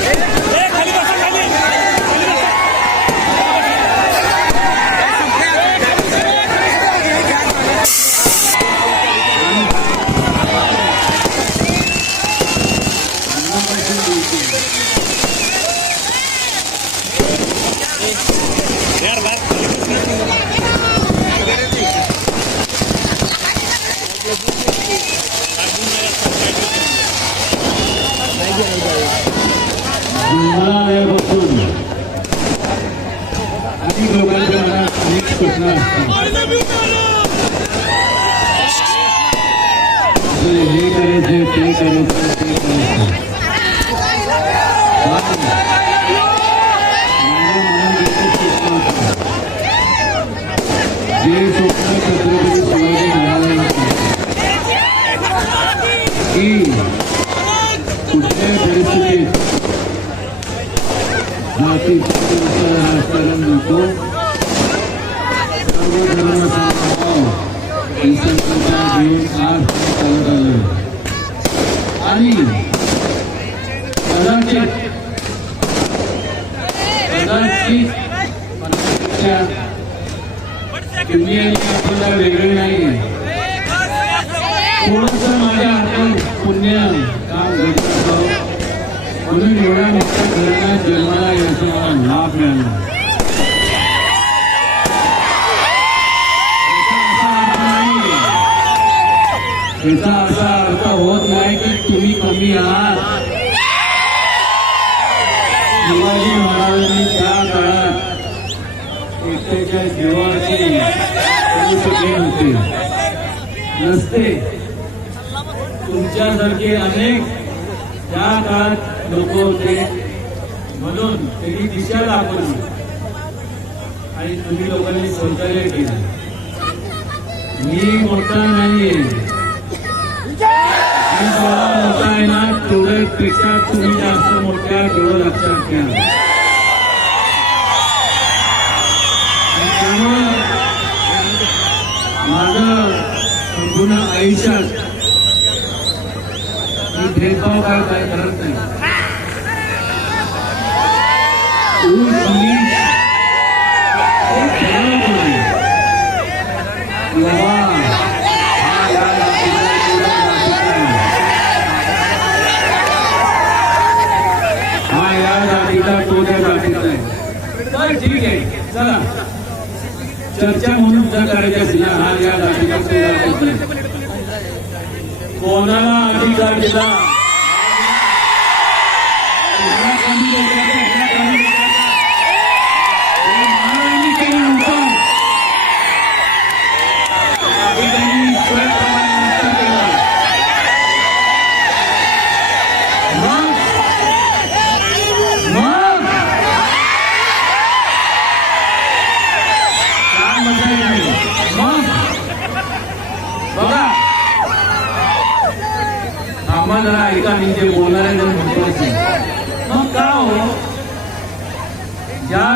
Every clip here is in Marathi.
Hey! करायचं ते करायचं पण माझ्या मनात एकच स्वप्न होतं. जे स्वप्न छत्रपती शिवाजी महाराजांचं की कुठल्याही परिस्थितीत जातीचं राजकारण नको सर्व धर्म समभाव ही संकल्पना घेऊन आज हे चालत आलं आणि कदाचित कदाचित मनापेक्षा तुम्ही आणि आपल्याला वेगळं नाही थोडस माझ्या पुण्य काम घेत म्हणून एवढ्या मोठ्या घरात जन्माला याचा मला लाभ मिळाला याचा असा अर्थ होत नाही की तुम्ही कमी आहात शिवाजी महाराजांनी त्या काळात एकट्याच्या जीवाची नसते तुमच्यासारखे अनेक त्या काळात लोक होते. म्हणून त्यांनी दिशा दाखवली. आणि तुम्ही लोकांनी सहकार्य केलं. मी मोठा नाहीये. मी मोठा आहे ना तेवढ्यापेक्षा तुम्ही जास्त मोठ्या डोळं लक्षात घ्या. आणि माझं संपूर्ण आयुष्यात भेदभाव काय काय करत नाही हा या जातीचा, तो त्या जातीचा आहे. ठीक आहे चला चर्चा म्हणून जर करायची असेल हा या जातीचा कोणाला अधिकार दिला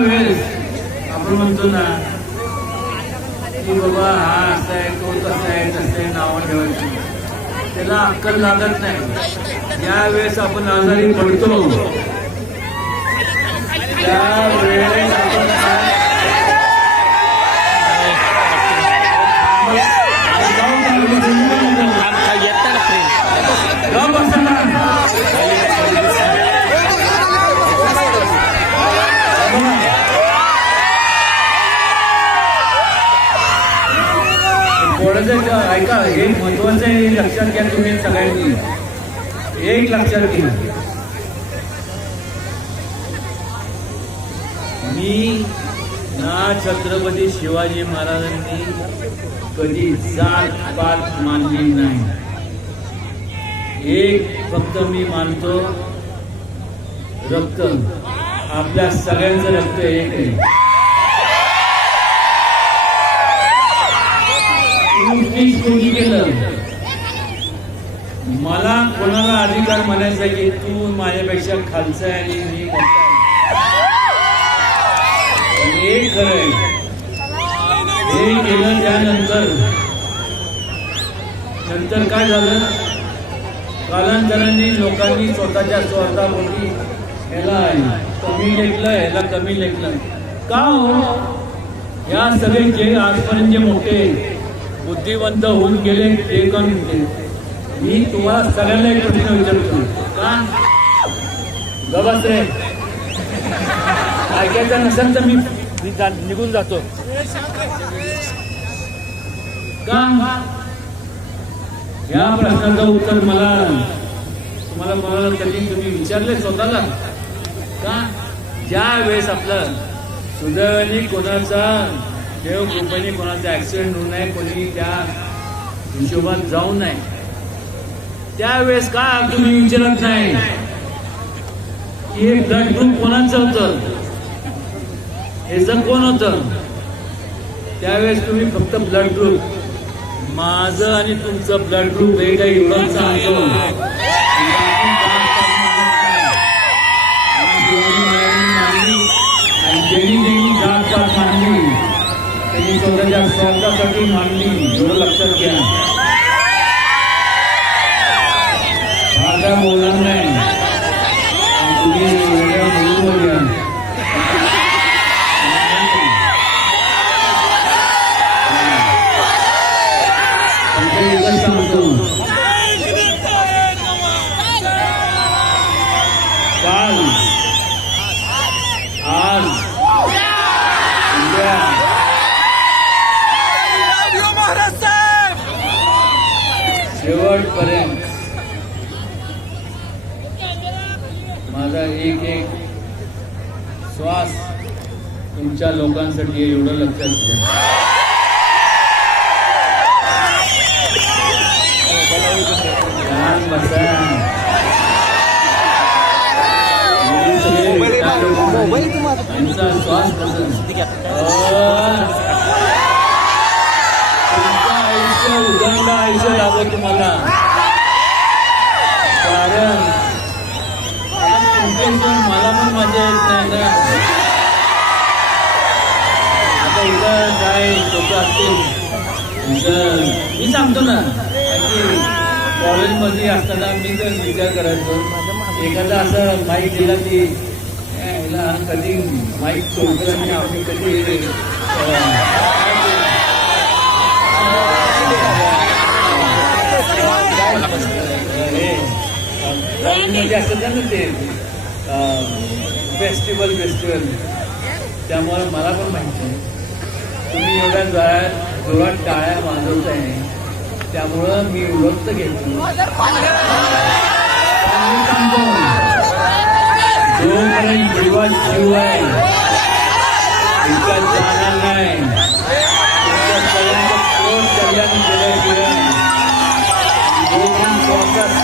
वेळेस आपण म्हणतो ना की बाबा हा असा आहे तो तसा आहे तसं आहे नावं ठेवायची. त्याला अक्कल लागत नाही. ज्या वेळेस आपण आजारी पडतो. त्या वेळेस आपण लक्षात घ्या तुम्ही सगळ्यांनी एक लक्षात घ्या. मी ना छत्रपती शिवाजी महाराजांनी कधी जात पात मानली नाही. एक फक्त मी मानतो रक्त. आपल्या सगळ्यांचं रक्त एक आहे. ऊस मला कोणाला अधिकार म्हणायचा की तू माझ्यापेक्षा खालचा आहे आणि मी मोठा आहे? खरं आहे. हे केलं त्यानंतर. नंतर काय झालं? कालांतराने लोकांनी स्वतःच्या स्वार्थापोटी ह्याला कमी लेखलं ह्याला कमी लेखलं का हो? या सगळे जे आजपर्यंत जे मोठे बुद्धिवंत होऊन गेले ते कमी होते मी तुम्हाला सगळ्यांना एक प्रश्न विचारतो. का गबस रे ऐकायचं नसेल तर मी निघून जातो. का? या प्रश्नाचं उत्तर मला तुम्हाला कोणाला कधी तुम्ही विचारले स्वतःला. का? ज्या वेळेस आपलं सुदैवाने कोणाचा देव कृपेने कोणाचा ऍक्सिडेंट होऊ नये कोणी त्या हिशोबात जाऊ नये त्यावेळेस का तुम्ही विचारत नाही. की हे ब्लड ग्रुप कोणाचं होतं? ह्याचं कोण होतं. त्यावेळेस तुम्ही फक्त ब्लड ग्रुप माझं आणि तुमचं ब्लड ग्रुप हे काही एवढं सांगतो. स्वतःच्या स्वार्थासाठी मांडली एवढं लक्षात घ्या. एकच सांगतो काल आज उद्या शेवटपर्यंत. माझा एक एक श्वास तुमच्या लोकांसाठी एवढं लक्षात घ्या. छान बसा मुली सगळे रिटायर लोकं आहेत. त्यांचा श्वास कसं अं, तुमचं आयुष्य उदंड आयुष्य लाभो तुम्हाला कारण कारण तुमच्याशिवाय मला पण मजा येत नाही ना आता इथं काय लोक असतील तुमचं मी सांगतो ना कारण की कॉलेजमध्ये असताना मी तर विचार करायचो एखादा असं माईक दिला की "ए, याला कधी माईक सोडतो आणि आपण कधी म्हणजे असं ना ते फेस्टिवल फेस्टिवल त्यामुळे मला पण माहिती आहे तुम्ही एवढ्या जोरात जोरात टाळ्या वाजवताय. त्यामुळं मी विभक्त घेतो जोपर्यंत जीवात जीव आहे इतका जाणार नाही. कल्याण केल्याशिवाय जोपर्यंत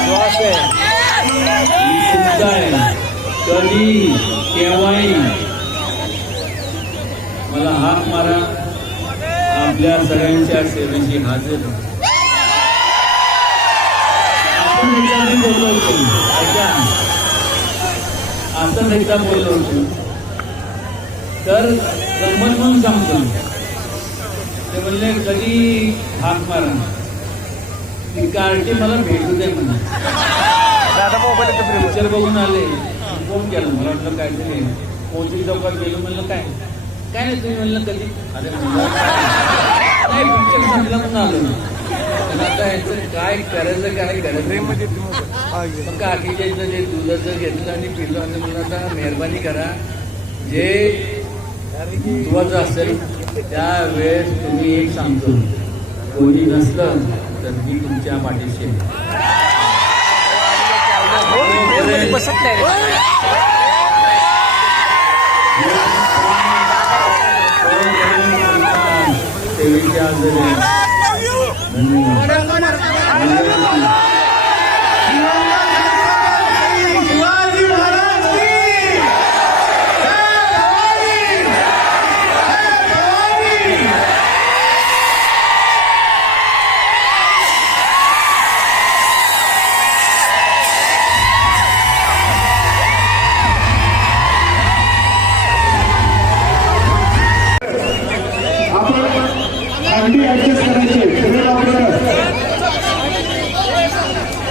श्वास आहे आहे. कधी केव्हाही. मला हाक मारा. आपल्या सगळ्यांच्या सेवेची हाजर बोललो होतो ऐका असंच एकदा बोललो होतो तर गंमत म्हणून सांगतो ते म्हणले कधी हाक मारा ती कार्टी मला भेटू दे म्हणा पिक्चर बघून आले फोन केला मला वाटलं काहीतरी पोचरी चौकात गेलो म्हणलं काय काय नाही तुम्ही म्हणलं कधी अरे म्हणलं नाही पिक्चर संपला म्हणून आलो आता ह्याचं काय करायचं काय करायचं? मग काकीच्या इथं जे दुधाचं घेतलं आणि पिलं आणि म्हणलं आता मेहरबानी करा. जे दुधाचं असेल त्यावेळेस तुम्ही एक सांगतो. कोणी नसलं तर मी तुमच्या पाठीशी नाही रे. सेवेच्या आजारी धन्यवाद. शिवाजी